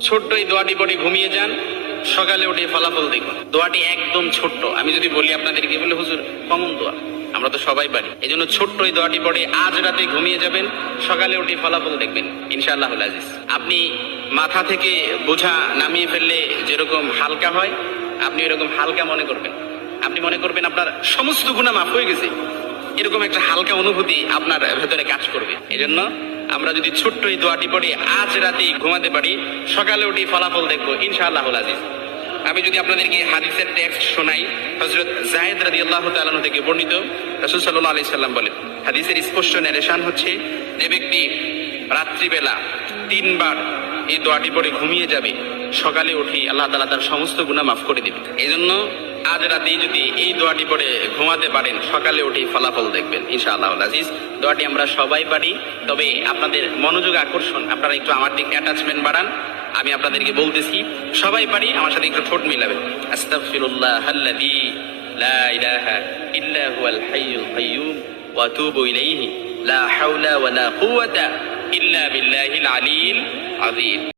ছোট্ট এই দোয়াটি পড়ে ঘুমিয়ে যান, সকালে উঠে ফলাফল দেখুন। দোয়াটি একদম ছোট্ট, আমি যদি বলি আপনাদেরকে বলে হুজুর কমন দোয়া, আমরা তো সবাই পারি। এই জন্য ছোট্ট এই দোয়াটি পড়ে আজ রাতে ঘুমিয়ে যাবেন, সকালে উঠে ফলাফল দেখবেন ইনশাআল্লাহুল আজিজ। আপনি মাথা থেকে বোঝা নামিয়ে ফেললে যেরকম হালকা হয়, আপনি এরকম হালকা মনে করবেন। আপনি মনে করবেন আপনার সমস্ত গুনাহ মাফ হয়ে গেছে, এরকম একটা হালকা অনুভূতি আপনার ভেতরে কাজ করবে। এজন্য আমরা যদি ছোট্ট এই দোয়াটি পড়ে আজ রাতে ঘুমাতে পারি, সকালে উঠে ফলাফল দেখবো ইনশাআল্লাহুল আজিজ। আমি যদি আপনাদেরকে হাদিসের টেক্সট শোনাই, হযরত যায়েদ রাদিয়াল্লাহু তাআলা আনহু থেকে বর্ণিত, রাসূল সাল্লাল্লাহু আলাইহি সাল্লাম বলেন, হাদিসের স্পষ্ট নারেশন হচ্ছে, যে ব্যক্তি রাত্রিবেলা 3 বার এই দোয়াটি পড়ে ঘুমিয়ে যাবে, সকালে উঠে আল্লাহ তাআলা তার সমস্ত গুনাহ মাফ করে দিবেন। এজন্য আজ রাতে যদি এই দোয়াটি পড়ে ঘুমাতে পারেন, সকালে উঠে ফলাফল দেখবেন ইনশাআল্লাহুল আজিজ। দোয়াটি আমরা সবাই পারি, তবে আপনাদের মনোযোগ আকর্ষণ, আপনারা একটু আমার দিকে অ্যাটাচমেন্ট বাড়ান। আমি আপনাদেরকে বলতেছি, সবাই পারি, আমার সাথে একটু ঠোঁট মিলাবেন। আস্তাগফিরুল্লাহাল্লাযী লা ইলাহা ইল্লা হুয়াল হাইয়ুল কাইয়্যুম ওয়া আতুবু ইলাইহি লা হাওলা ওয়া লা কুওয়াতা ইল্লা বিল্লাহিল আলিয়্যিল আযীম।